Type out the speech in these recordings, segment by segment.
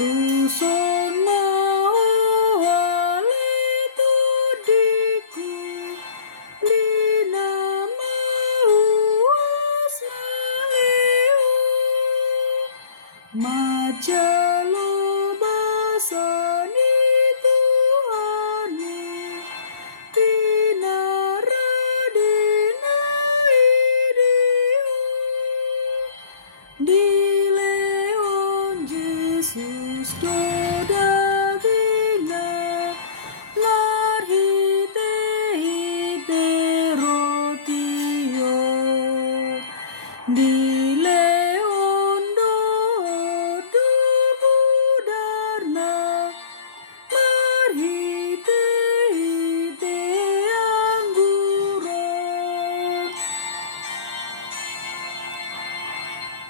Tu son mau ale tu diku dina mau asmaleo majalo basani Tuhani tinara dina idio di leon Jesus do dagingna marhite hite rotio di leon do budarna marhite hite angguron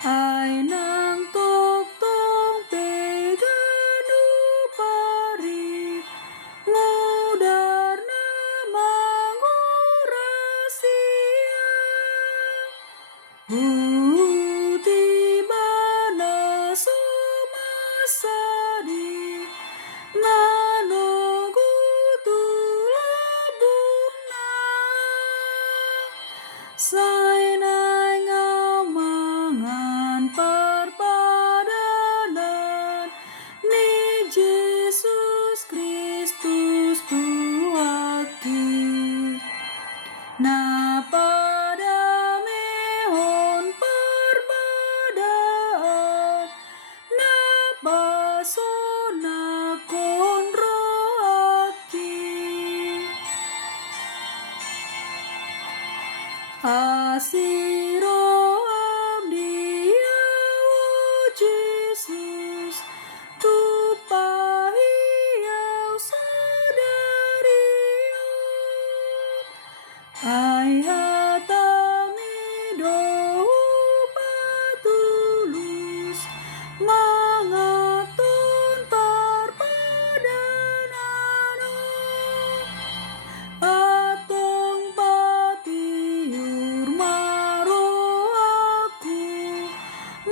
ai nang tok tong peganu pari mudarna mangurasia tibana sumasadi manogu tulabuna sainai ngamangan parpadanan ni Jesus Kristus Tuaki na pada mehon perbedaan na basona konroaki asiro amdia Jesus tu pahiau sadario ai hatami dohu patulus mangatun parpadanano atong patiur maro aku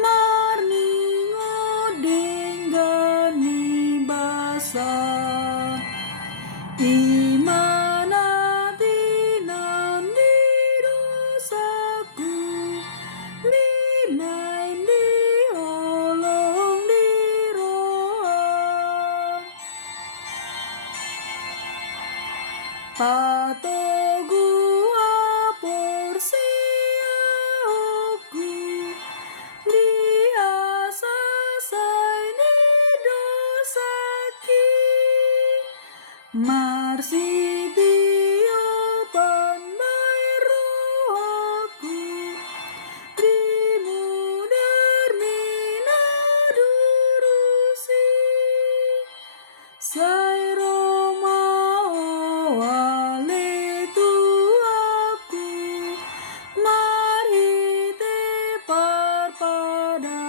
marningo denggani basa imanatinan di dosaku nilai diolong di roa patogu aporsiaku diasa saini dosaki marsitio pandai rohaku dimudar minadurusi sai Roma ale tu aku marhite parpada